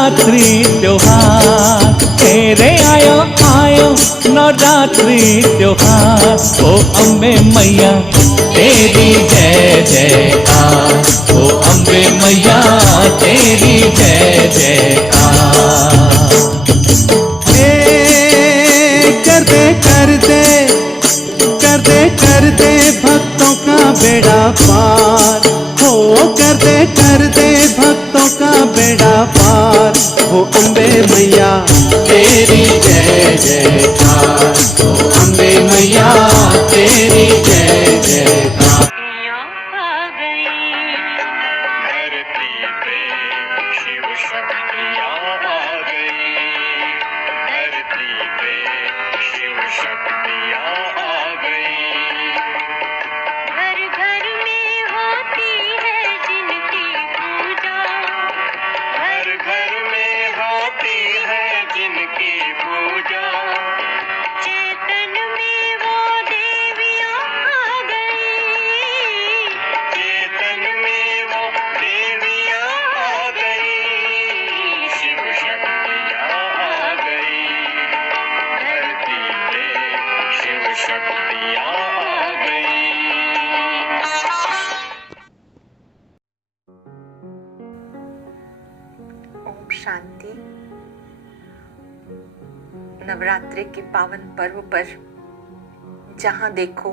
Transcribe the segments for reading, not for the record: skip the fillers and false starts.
नवरात्रि त्योहार, तेरे आयो आयो नवरात्रि त्योहार। ओ अम्बे मैया तेरी जय जयकार, ओ अम्बे मैया तेरी जय जयकार। कर दे भक्तों का बेड़ा पार हो, कर दे भक्तों का बेड़ा पार हो अम्बे मैया तेरी जय जयकार, ओ अम्बे मैया तेरी जय जयकार। शांति। नवरात्रि के पावन पर्व पर जहां देखो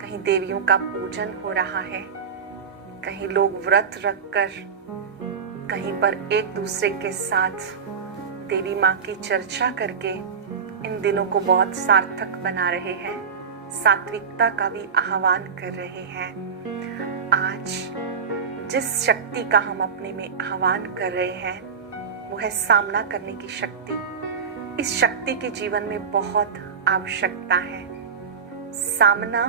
कहीं देवियों का पूजन हो रहा है, कहीं लोग व्रत रखकर कहीं पर एक दूसरे के साथ देवी माँ की चर्चा करके इन दिनों को बहुत सार्थक बना रहे हैं, सात्विकता का भी आह्वान कर रहे हैं। आज जिस शक्ति का हम अपने में आह्वान कर रहे हैं वो है सामना करने की शक्ति। इस शक्ति के जीवन में बहुत आवश्यकता है। सामना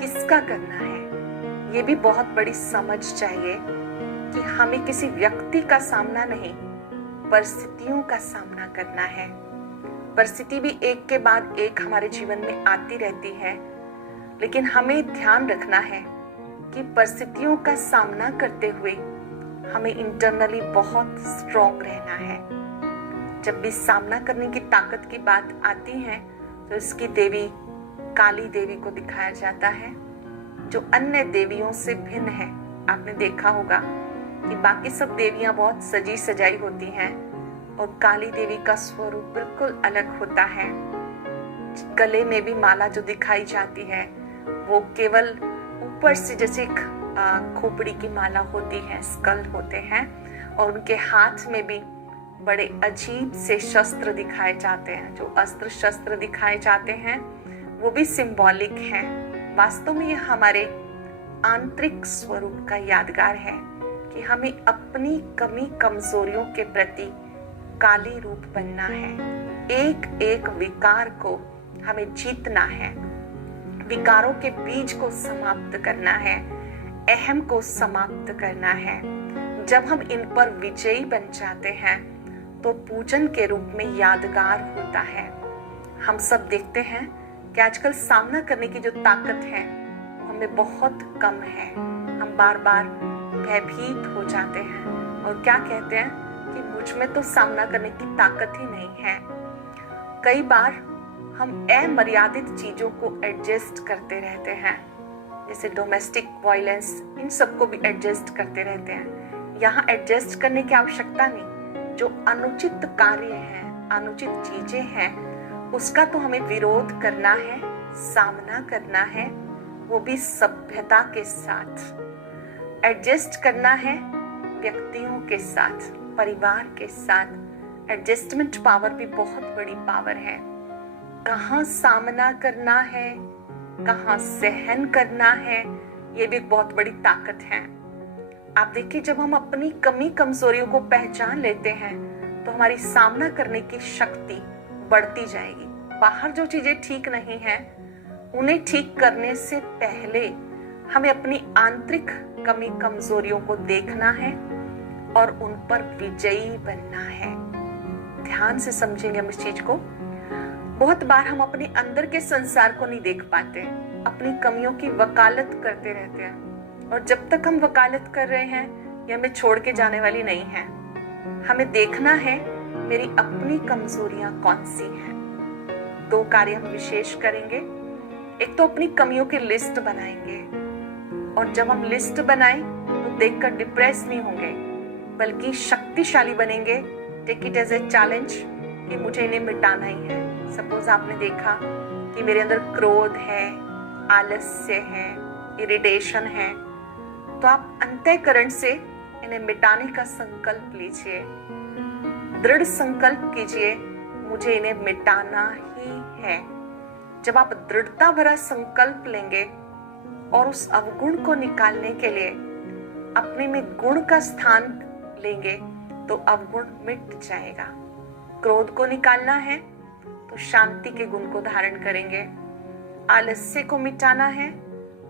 किसका करना है, ये भी बहुत बड़ी समझ चाहिए कि हमें किसी व्यक्ति का सामना नहीं, परिस्थितियों का सामना करना है। परिस्थिति भी एक के बाद एक हमारे जीवन में आती रहती है, लेकिन हमें ध्यान रखना है कि परिस्थितियों का सामना करते हुए हमें इंटरनली बहुत स्ट्रॉन्ग रहना है। जब भी सामना करने की ताकत की बात आती है तो इसकी देवी काली देवी को दिखाया जाता है, जो अन्य देवियों से भिन्न है। आपने देखा होगा कि बाकी सब देवियां बहुत सजी सजाई होती हैं और काली देवी का स्वरूप बिल्कुल अलग होता है। गले में भी माला जो दिखाई जाती है वो केवल ऊपर से जैसे खोपड़ी की माला होती है, स्कल होते हैं, और उनके हाथ में भी बड़े अजीब से शस्त्र दिखाए जाते हैं। जो अस्त्र शस्त्र दिखाए जाते हैं वो भी सिंबॉलिक हैं। वास्तव में ये हमारे आंतरिक स्वरूप का यादगार है कि हमें अपनी कमी कमजोरियों के प्रति काली रूप बनना है। एक एक विकार को हमें जीतना है, विकारों के बीज को समाप्त करना है, अहम को समाप्त करना है। जब हम इन पर विजयी बन जाते हैं तो पूजन के रूप में यादगार होता है। हम सब देखते हैं कि आजकल सामना करने की जो ताकत है वो हमें बहुत कम है। हम बार बार भयभीत हो जाते हैं और क्या कहते हैं कि मुझ में तो सामना करने की ताकत ही नहीं है। कई बार हम अमर्यादित चीजों को एडजस्ट करते रहते हैं, जैसे डोमेस्टिक वायलेंस, इन सबको भी एडजस्ट करते रहते हैं। यहाँ एडजस्ट करने की आवश्यकता नहीं। जो अनुचित कार्य है, अनुचित चीजें हैं, उसका तो हमें विरोध करना है, सामना करना है, वो भी सभ्यता के साथ। एडजस्ट करना है व्यक्तियों के साथ, परिवार के साथ। एडजस्टमेंट पावर भी बहुत बड़ी पावर है। कहाँ सामना करना है, कहाँ सहन करना है, ये भी एक बहुत बड़ी ताकत है। आप देखिए, जब हम अपनी कमी कमजोरियों को पहचान लेते हैं तो हमारी सामना करने की शक्ति बढ़ती जाएगी। बाहर जो चीजें ठीक नहीं हैं उन्हें ठीक करने से पहले हमें अपनी आंतरिक कमी कमजोरियों को देखना है और उन पर विजयी बनना है। ध्यान से समझेंगे हम इस चीज को। बहुत बार हम अपने अंदर के संसार को नहीं देख पाते, अपनी कमियों की वकालत करते रहते हैं, और जब तक हम वकालत कर रहे हैं ये हमें छोड़ के जाने वाली नहीं है। हमें देखना है मेरी अपनी कमजोरियां कौन सी हैं। 2 कार्य हम विशेष करेंगे। एक तो अपनी कमियों की लिस्ट बनाएंगे, और जब हम लिस्ट बनाएं तो देखकर डिप्रेस नहीं होंगे, बल्कि शक्तिशाली बनेंगे। Take it as a challenge कि मुझे इन्हें मिटाना ही है। सपोज आपने देखा कि मेरे अंदर क्रोध है, आलस्य है, इरिटेशन है, तो आप अंतःकरण से इन्हें मिटाने का संकल्प लीजिए। दृढ़ संकल्प कीजिए, मुझे इन्हें मिटाना ही है। जब आप दृढ़ता भरा संकल्प लेंगे और उस अवगुण को निकालने के लिए अपने में गुण का स्थान लेंगे, तो अवगुण मिट जाएगा। क्रोध को निकालना है तो शांति के गुण को धारण करेंगे। आलस्य को मिटाना है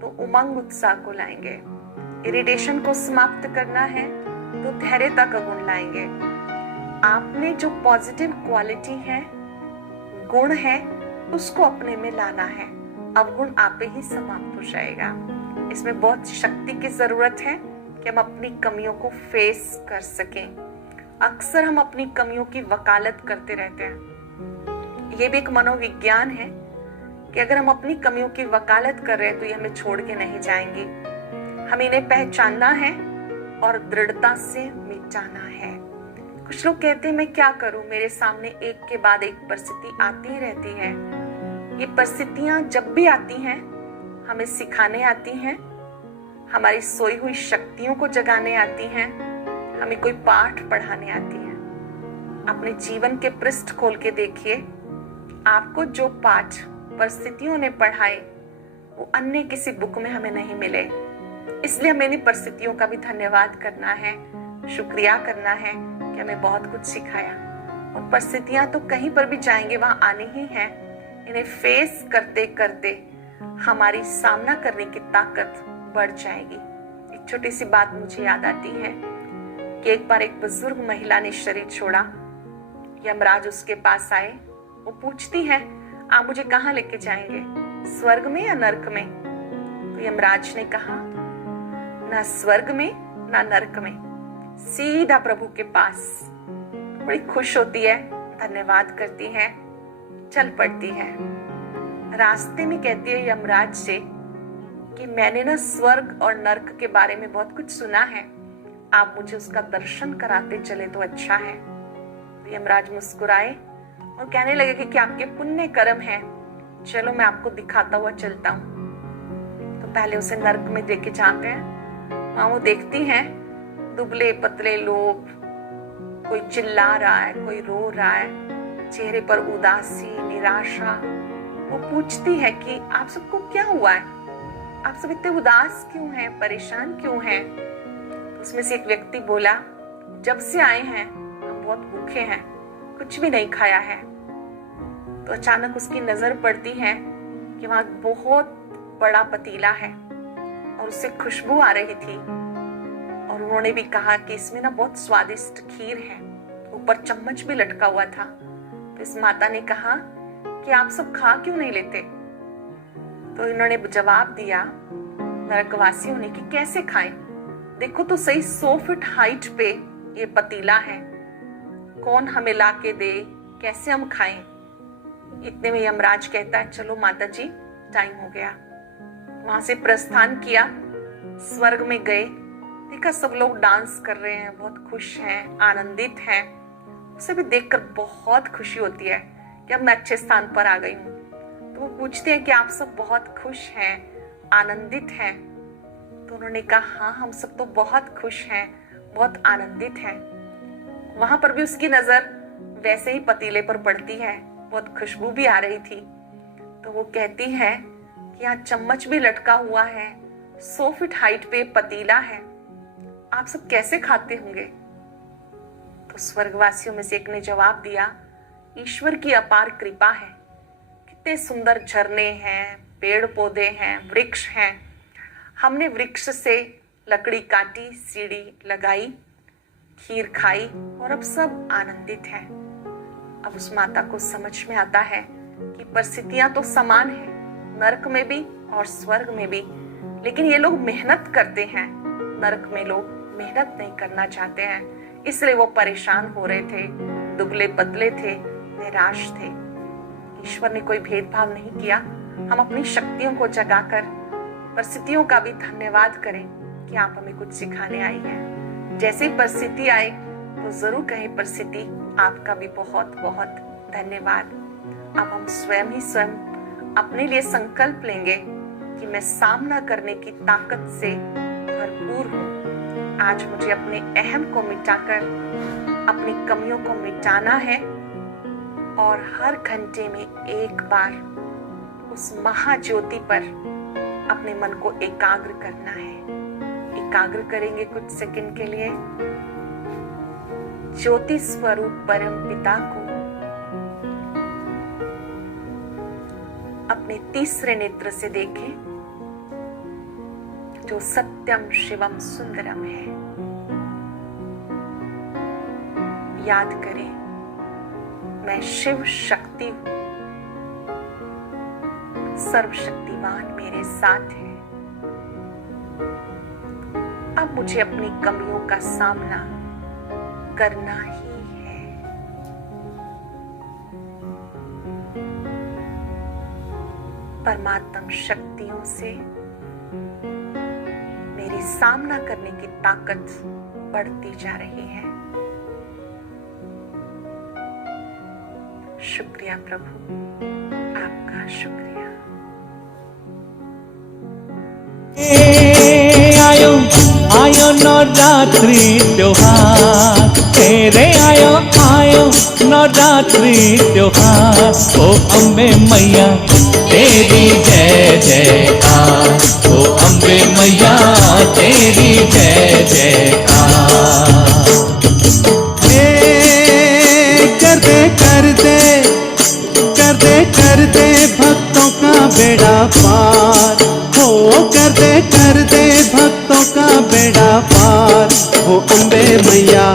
तो उमंग उत्साह को लाएंगे। इरिटेशन को समाप्त करना है तो धैर्यता का गुण लाएंगे। आपने जो पॉजिटिव क्वालिटी है, गुण है, उसको अपने में लाना है। अवगुण आपे ही समाप्त हो जाएगा। इसमें बहुत शक्ति की जरूरत है कि हम अपनी कमियों को फेस कर सकें। अक्सर हम अपनी कमियों की वकालत करते रहते हैं। ये भी एक मनोविज्ञान है कि अगर हम अपनी कमियों की वकालत कर रहे हैं तो ये हमें छोड़ के नहीं जाएंगी। हमें इन्हें पहचानना है और दृढ़ता से मिटाना है। कुछ लोग कहते हैं मैं क्या करूं, मेरे सामने एक के बाद एक परिस्थिति आती ही रहती है। ये परिस्थितियां जब भी आती हैं हमें सिखाने आती हैं, हमारी सोई हुई शक्तियों को जगाने आती हैं, हमें कोई पाठ पढ़ाने आती हैं। अपने जीवन के पृष्ठ खोल के देखिए, आपको जो पाठ परिस्थितियों ने पढ़ाए वो अन्य किसी बुक में हमें नहीं मिले। इसलिए हमें इन परिस्थितियों का भी धन्यवाद करना है, शुक्रिया करना है कि हमें बहुत कुछ सिखाया। और परिस्थितियां तो कहीं पर भी जाएंगे वहां आनी ही है। इन्हें फेस करते करते हमारी सामना करने की ताकत बढ़ जाएगी। एक छोटी सी बात मुझे याद आती है कि एक बार एक बुजुर्ग महिला ने शरीर छोड़ा। यमराज उसके पास आए। वो पूछती है, आप मुझे कहाँ लेके जाएंगे, स्वर्ग में या नरक में? तो यमराज ने कहा, ना स्वर्ग में ना नरक में, सीधा प्रभु के पास। बड़ी खुश होती है, धन्यवाद करती है, चल पड़ती है। रास्ते में कहती है यमराज से कि मैंने ना स्वर्ग और नरक के बारे में बहुत कुछ सुना है, आप मुझे उसका दर्शन कराते चले तो अच्छा है। तो यमराज मुस्कुराए और कहने लगे कि आपके पुण्य कर्म हैं, चलो मैं आपको दिखाता हुआ चलता हूँ। तो पहले उसे नरक में लेके जाते हैं। वहां वो देखती हैं दुबले पतले लोग, कोई चिल्ला रहा है, कोई रो रहा है, चेहरे पर उदासी, निराशा। वो पूछती है कि आप सबको क्या हुआ है, आप सब इतने उदास क्यों हैं, परेशान क्यों हैं? उसमें से एक व्यक्ति बोला, जब से आए हैं हम बहुत भूखे हैं, कुछ भी नहीं खाया है। तो अचानक उसकी नजर पड़ती है कि वहां बहुत बड़ा पतीला है और उससे खुशबू आ रही थी। और उन्होंने भी कहा कि इसमें ना बहुत स्वादिष्ट खीर है, ऊपर चम्मच भी लटका हुआ था। तो इस माता ने कहा कि आप सब खा क्यों नहीं लेते? तो इन्होंने जवाब दिया नरकवासियों ने कि कैसे खाएं, देखो तो सही 100 फीट हाइट पे ये पतीला है, कौन हमें ला के दे, कैसे हम खाएं? इतने में यमराज कहता है, चलो माता जी टाइम हो गया। वहां से प्रस्थान किया, स्वर्ग में गए, देखा सब लोग डांस कर रहे हैं, बहुत खुश हैं, आनंदित हैं। उसे भी देखकर बहुत खुशी होती है कि अब मैं अच्छे स्थान पर आ गई हूँ। तो वो पूछते हैं कि आप सब बहुत खुश हैं, आनंदित हैं? तो उन्होंने कहा, हाँ हम सब तो बहुत खुश हैं, बहुत आनंदित हैं। वहां पर भी उसकी नजर वैसे ही पतीले पर पड़ती है, बहुत खुशबू भी आ रही थी। तो वो कहती है कि यहाँ चम्मच भी लटका हुआ है, 100 फीट हाइट पे पतीला है, आप सब कैसे खाते होंगे? तो स्वर्गवासियों में से एक ने जवाब दिया, ईश्वर की अपार कृपा है, कितने सुंदर झरने हैं, पेड़ पौधे हैं, वृक्ष हैं, हमने वृक्ष से लकड़ी काटी, सीढ़ी लगाई, खीर खाई और अब सब आनंदित हैं। अब उस माता को समझ में आता है कि परिस्थितियां तो समान है, नरक में भी और स्वर्ग में भी, लेकिन ये लोग मेहनत करते हैं, नरक में लोग मेहनत नहीं करना चाहते हैं। इसलिए वो परेशान हो रहे थे, दुबले पतले थे, निराश थे। ईश्वर ने कोई भेदभाव नहीं किया। हम अपनी शक्तियों को जगाकर परिस्थितियों का भी धन्यवाद करें कि आप हमें कुछ सिखाने आई हैं। जैसे ही परिस्थिति आए तो जरूर कहें, परिस्थिति आपका भी बहुत बहुत धन्यवाद। अब हम स्वयं ही स्वयं अपने लिए संकल्प लेंगे कि मैं सामना करने की ताकत से भरपूर हूँ। आज मुझे अपने अहम को मिटाकर अपनी कमियों को मिटाना है और हर घंटे में एक बार उस महाज्योति पर अपने मन को एकाग्र करना है। एकाग्र करेंगे कुछ सेकंड के लिए। ज्योति स्वरूप परम पिता को अपने तीसरे नेत्र से देखें, जो सत्यम शिवम सुंदरम है। याद करें, मैं शिव शक्ति हूं, सर्वशक्तिमान मेरे साथ है। अब मुझे अपनी कमियों का सामना करना ही है। परमात्म शक्तियों से मेरी सामना करने की ताकत बढ़ती जा रही है। शुक्रिया प्रभु, आपका शुक्रिया। आयो आयो नवरात्रि त्योहार, तेरे आयो आयो नवरात्रि त्योहार। ओ अम्बे मैया तेरी जय जयकार, ओ अम्बे मैया तेरी जय जयकार। कर दे भक्तों का बेड़ा पार हो, कर दे भक्तों का बेड़ा पार हो अम्बे मैया।